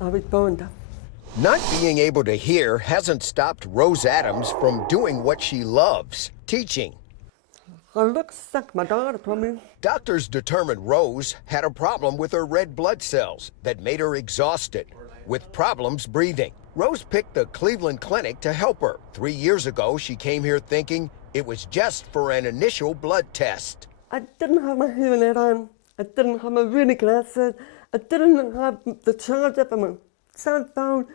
I was born deaf. Not being able to hear hasn't stopped Rose Adams from doing what she loves, teaching. I look sick, my daughter told me. Doctors determined Rose had a problem with her red blood cells that made her exhausted, with problems breathing. Rose picked the Cleveland Clinic to help her. 3 years ago, she came here thinking it was just for an initial blood test. I didn't have my hearing aid on. I didn't have my reading glasses. I didn't have the charger for my cell phone.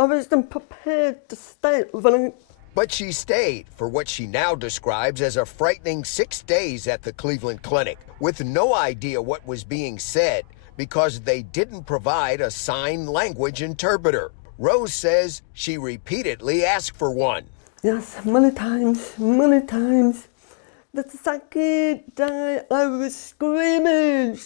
I wasn't prepared to stay overnight. But she stayed for what she now describes as a frightening 6 days at the Cleveland Clinic, with no idea what was being said because they didn't provide a sign language interpreter. Rose says she repeatedly asked for one. Yes, many times, many times. The second day I was screaming.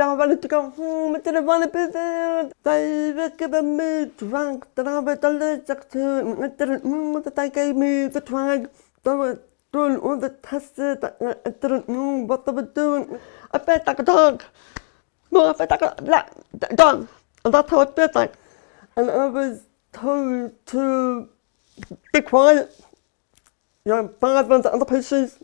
I wanted to go home. I didn't want to be there. They were giving me drugs that I was allergic to. I didn't know that they gave me the drug. They were doing all the tests that I didn't know what they were doing. I felt like a dog. No, I felt like a dog. And that's how I felt like. And I was told to be quiet. Bad ones, other patients.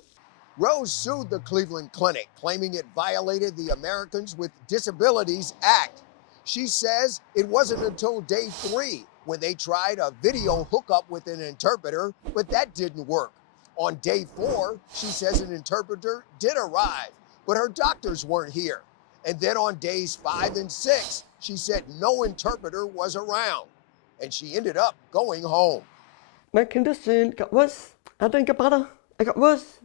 Rose sued the Cleveland Clinic, claiming it violated the Americans with Disabilities Act. She says it wasn't until day 3 when they tried a video hookup with an interpreter, but that didn't work. On day 4, she says an interpreter did arrive, but her doctors weren't here. And then on days 5 and 6, she said no interpreter was around, and she ended up going home. My condition got worse. I didn't get better. I got worse.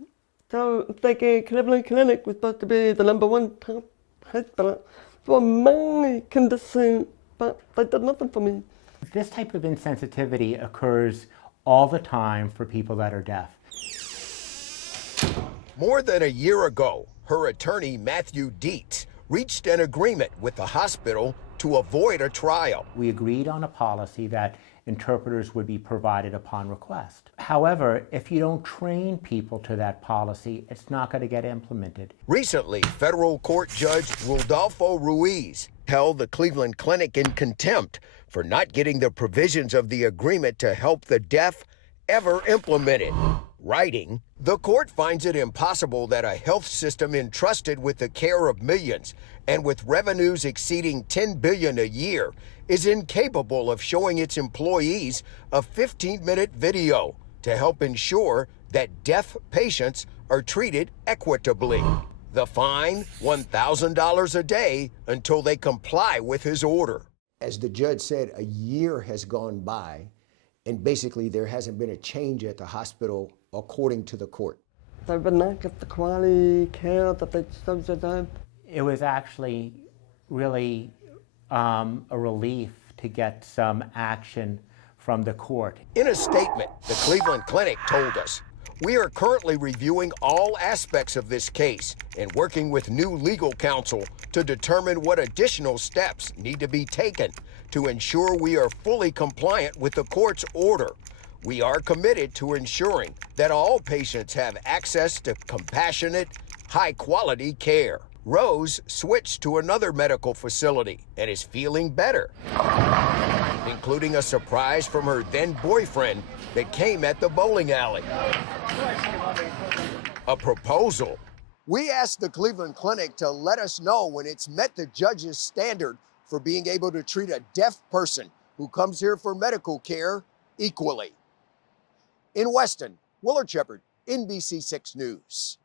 So the Cleveland Clinic was supposed to be the #1 top hospital for my condition, but they did nothing for me. This type of insensitivity occurs all the time for people that are deaf. More than a year ago, her attorney, Matthew Dietz, reached an agreement with the hospital to avoid a trial. We agreed on a policy that interpreters would be provided upon request. However, if you don't train people to that policy, it's not going to get implemented. Recently, federal court judge Rodolfo Ruiz held the Cleveland Clinic in contempt for not getting the provisions of the agreement to help the deaf ever implemented. Writing, the court finds it impossible that a health system entrusted with the care of millions and with revenues exceeding $10 billion a year is incapable of showing its employees a 15-minute video to help ensure that deaf patients are treated equitably. The fine, $1,000 a day until they comply with his order. As the judge said, a year has gone by, and basically there hasn't been a change at the hospital according to the court. They would not get the quality care that they should have. It was actually really a relief to get some action from the court. In a statement, the Cleveland Clinic told us, "We are currently reviewing all aspects of this case and working with new legal counsel to determine what additional steps need to be taken to ensure we are fully compliant with the court's order. We are committed to ensuring that all patients have access to compassionate, high-quality care." Rose switched to another medical facility and is feeling better, including a surprise from her then-boyfriend that came at the bowling alley. A proposal. We asked the Cleveland Clinic to let us know when it's met the judge's standard for being able to treat a deaf person who comes here for medical care equally. In Weston, Willard Shepard, NBC6 News.